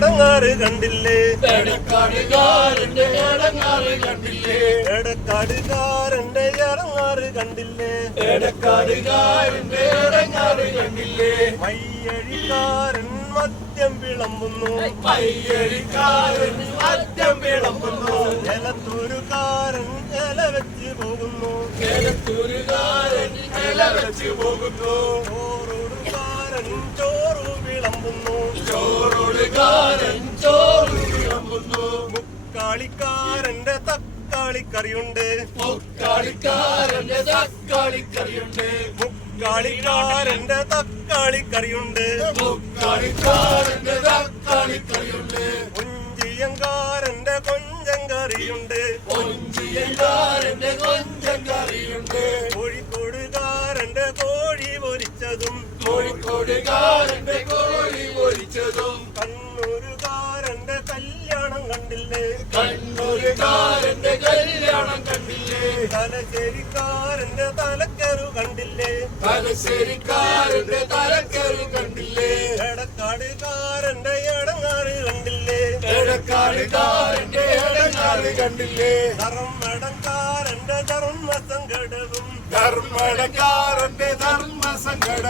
എടങ്ങാറ് കണ്ടില്ലേ എടക്കാടുകാരന്റെ എടങ്ങാറ് കണ്ടില്ലേ എടക്കാടുകാരന്റെ ഇറങ്ങാറ് കണ്ടില്ലേ എടക്കാടുകാരന്റെ എടങ്ങാറ് കണ്ടില്ലേ മയ്യഴിക്കാരൻ മദ്യം വിളമ്പുന്നു പയ്യഴിക്കാരൻ മദ്യം വിളമ്പുന്നു എലത്തൂരുകാരൻ ഇല വെച്ച് പോകുന്നു എലത്തൂരുകാരൻ ഇല വെച്ച് പോകുന്നു ചോറോടുകാരൻ ചോറു വിളമ്പുന്നു ചോറോടുകാരൻ ചോറ് വിളമ്പുന്നു മുക്കാളിക്കാരന്റെ തക്കാളിക്കറിയുണ്ട് മുക്കാളിക്കാരന്റെ തക്കാളിക്കറിയുണ്ട് മുക്കാളിക്കാരന്റെ തക്കാളിക്കറിയുണ്ട് മുക്കാളിക്കാരന്റെ തക്കാളിക്കറിയുണ്ട് കൊഞ്ചിയങ്കാരന്റെ കൊഞ്ചം കറിയുണ്ട് കൊഞ്ചിയങ്കാരന്റെ കൊഞ്ചം കറിയുണ്ട് കോഴിക്കോടുകാരന്റെ കോഴി പൊരിച്ചതും കോഴിക്കോടുകാരന്റെ കോഴി പൊരിച്ചതും കണ്ണൂരുകാരന്റെ കല്യാണം കണ്ടില്ലേ കണ്ണൂരുകാരന്റെ കല്യാണം കണ്ടില്ലേ തലശ്ശേരിക്കാരന്റെ തലക്കരു കണ്ടില്ലേ തലശ്ശേരിക്കാരന്റെ തലക്കരു കണ്ടില്ലേ എടക്കാടുകാരന്റെ എടങ്ങാറ് കണ്ടില്ലേ എടക്കാടുകാരന്റെ എടങ്ങാറ് കണ്ടില്ലേ ധർമ്മടക്കാരന്റെ ധർമ്മസങ്കടവും ധർമ്മടക്കാരന്റെ ധർമ്മസങ്കട